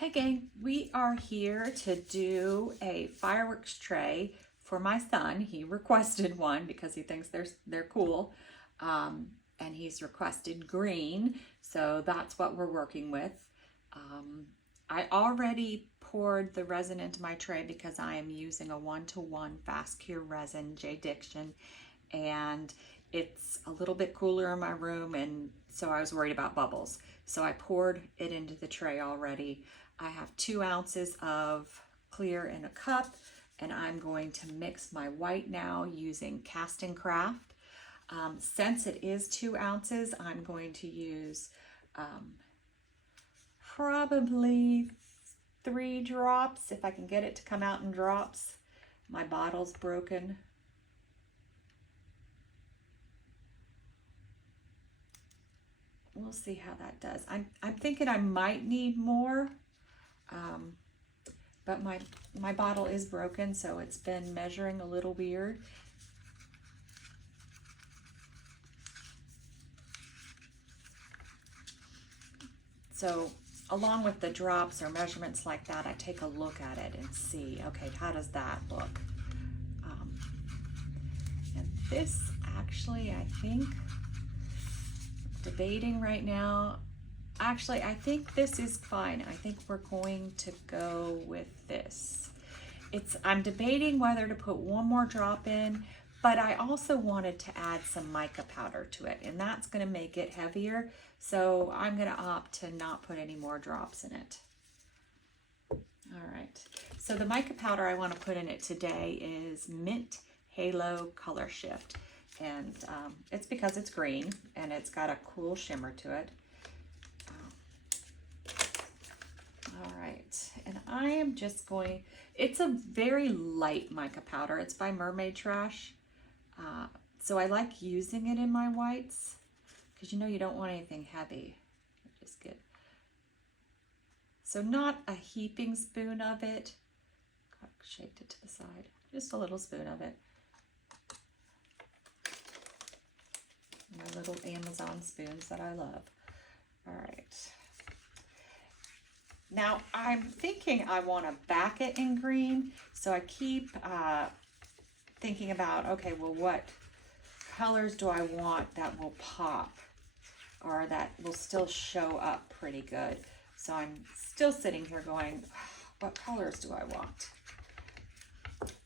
Hey gang, we are here to do a fireworks tray for my son. He requested one because he thinks they're cool, and he's requested green, so that's what we're working with. I already poured the resin into my tray because I am using a 1-to-1 fast cure resin, JDiction, and it's a little bit cooler in my room, and so I was worried about bubbles. So I poured it into the tray already. I have 2 ounces of clear in a cup, and I'm going to mix my white now using Cast and Craft. Since it is 2 ounces, I'm going to use probably 3 drops, if I can get it to come out in drops. My bottle's broken. We'll see how that does. I'm thinking I might need more, but my bottle is broken, so it's been measuring a little weird. So along with the drops or measurements like that, I take a look at it and see, okay, how does that look? And this actually, I think, debating right now, actually, I think this is fine. I think we're going to go with this. I'm debating whether to put one more drop in, but I also wanted to add some mica powder to it, and that's going to make it heavier. So I'm going to opt to not put any more drops in it. All right. So the mica powder I want to put in it today is Mint Halo Color Shift. And it's because it's green and it's got a cool shimmer to it. All right, and I am just going, it's a very light mica powder. It's by Mermaid Trash. So I like using it in my whites because you don't want anything heavy. Just get, so not a heaping spoon of it. Shaped it to the side, just a little spoon of it. My little Amazon spoons that I love. All right. Now I'm thinking I want to back it in green, so I keep thinking about, okay, well, what colors do I want that will pop or that will still show up pretty good? So I'm still sitting here going, what colors do I want?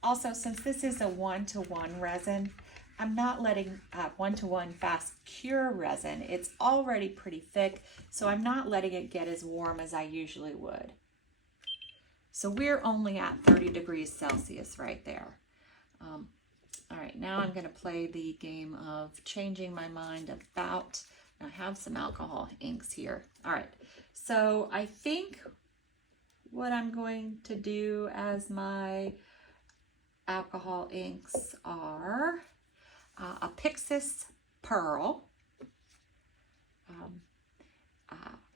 Also, since this is a 1-to-1 resin, I'm not letting 1-to-1 fast cure resin. It's already pretty thick, so I'm not letting it get as warm as I usually would. So we're only at 30 degrees Celsius right there. All right, now I'm going to play the game of changing my mind about, I have some alcohol inks here. All right, so I think what I'm going to do as my alcohol inks are a Pyxis Pearl,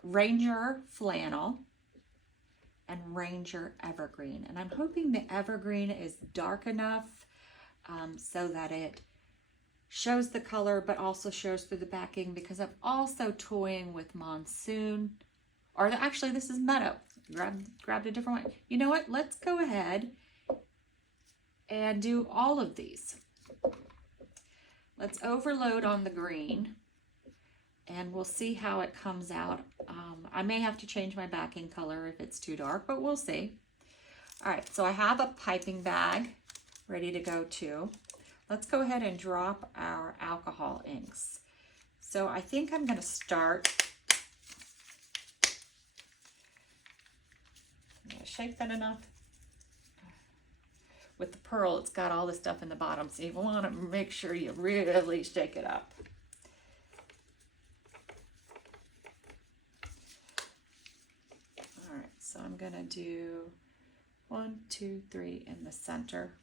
Ranger Flannel, and Ranger Evergreen. And I'm hoping the Evergreen is dark enough so that it shows the color but also shows through the backing, because I'm also toying with Monsoon, or actually this is Meadow. Grabbed a different one. You know what? Let's go ahead and do all of these. Let's overload on the green and we'll see how it comes out. I may have to change my backing color if it's too dark, but we'll see. All right, so I have a piping bag ready to go too. Let's go ahead and drop our alcohol inks. So I think I'm going to start. I'm going to shake that enough. With the pearl, it's got all the stuff in the bottom, so you want to make sure you really shake it up. All right, so I'm gonna do 1, 2, 3 in the center.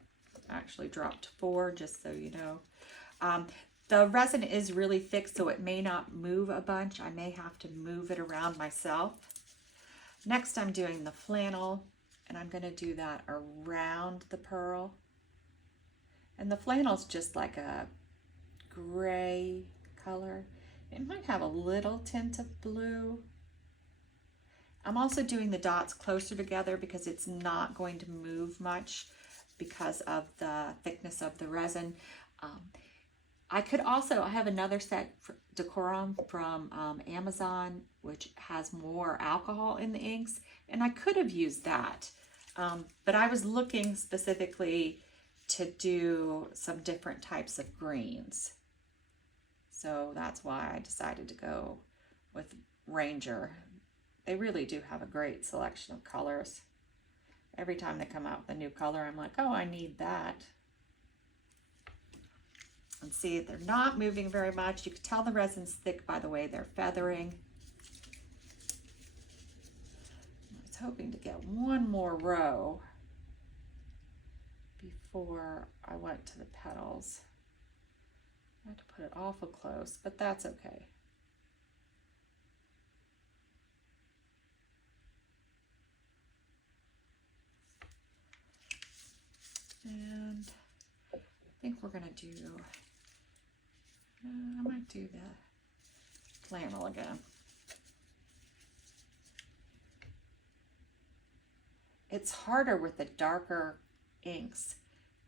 Actually dropped 4, just so you know. The resin is really thick, so it may not move a bunch. I may have to move it around myself. Next, I'm doing the flannel. And I'm going to do that around the pearl. And the flannel's just like a gray color. It might have a little tint of blue. I'm also doing the dots closer together because it's not going to move much because of the thickness of the resin. I have another set for Decorum from Amazon, which has more alcohol in the inks, and I could have used that. But I was looking specifically to do some different types of greens. So that's why I decided to go with Ranger. They really do have a great selection of colors. Every time they come out with a new color, I'm like, oh, I need that. And see, they're not moving very much. You can tell the resin's thick by the way they're feathering. I was hoping to get one more row before I went to the petals. I had to put it awful close, but that's okay. And I think we're gonna do, I might do the flannel again. It's harder with the darker inks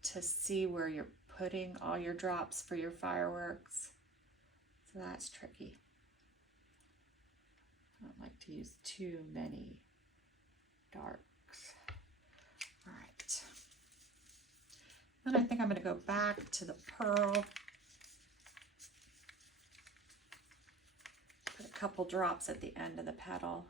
to see where you're putting all your drops for your fireworks. So that's tricky. I don't like to use too many darks. All right. Then I think I'm going to go back to the pearl. Put a couple drops at the end of the petal.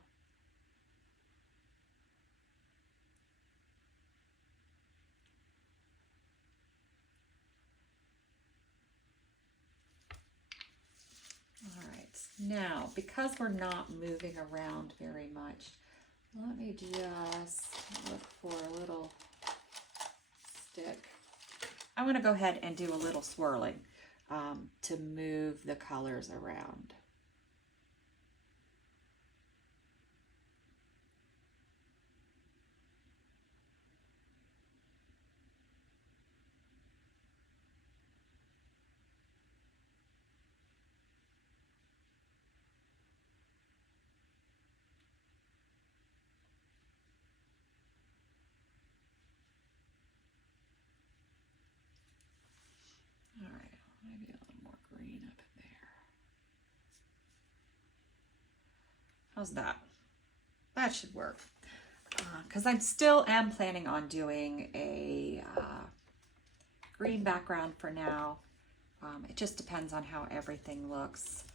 Now, because we're not moving around very much, let me just look for a little stick. I want to go ahead and do a little swirling to move the colors around. Maybe a little more green up in there. How's that? That should work. Because I still am planning on doing a green background for now. It just depends on how everything looks.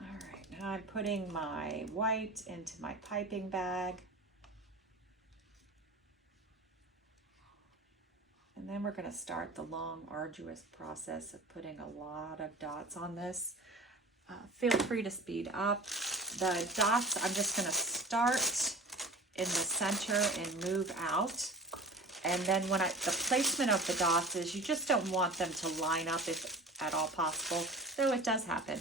All right, now I'm putting my white into my piping bag. And then we're going to start the long, arduous process of putting a lot of dots on this. Feel free to speed up. The dots, I'm just going to start in the center and move out. And then the placement of the dots is you just don't want them to line up if at all possible, though it does happen.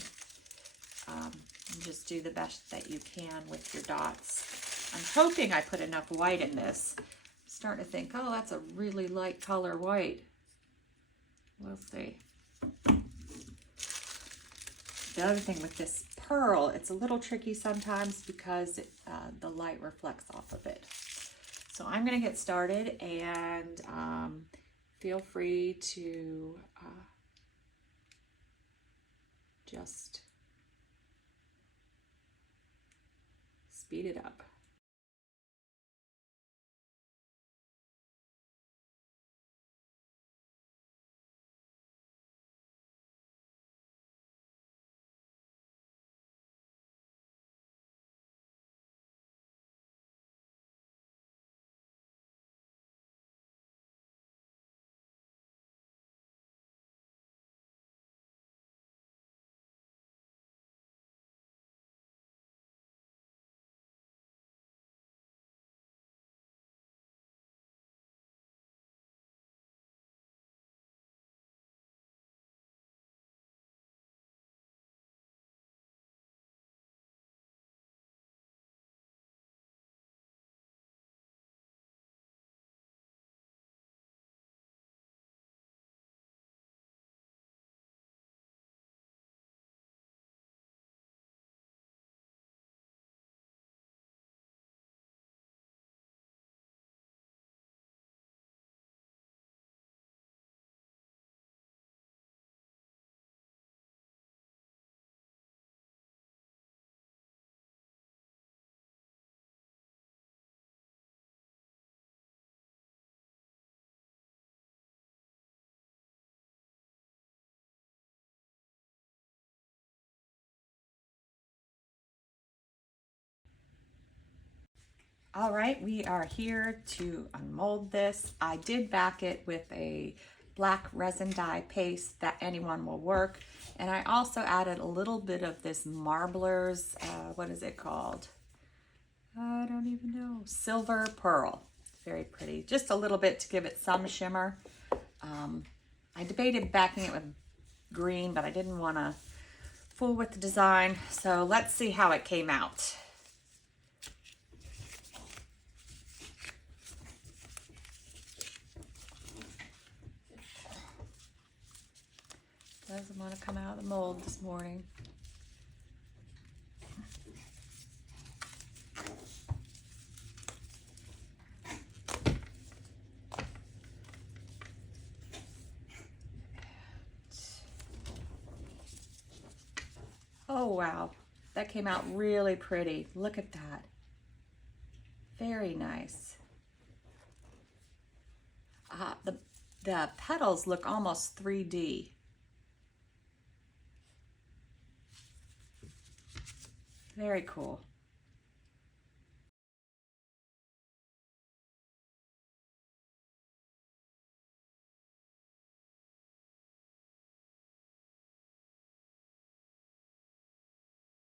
Just do the best that you can with your dots. I'm hoping I put enough white in this. Starting to think, oh, that's a really light color white. We'll see. The other thing with this pearl, it's a little tricky sometimes because the light reflects off of it. So I'm going to get started, and feel free to just speed it up. All right, we are here to unmold this. I did back it with a black resin dye paste that anyone will work. And I also added a little bit of this Marbler's, what is it called? I don't even know. Silver Pearl. Very pretty. Just a little bit to give it some shimmer. I debated backing it with green, but I didn't want to fool with the design. So let's see how it came out. Doesn't want to come out of the mold this morning. Oh wow, that came out really pretty. Look at that. Very nice. The petals look almost 3D. Very cool.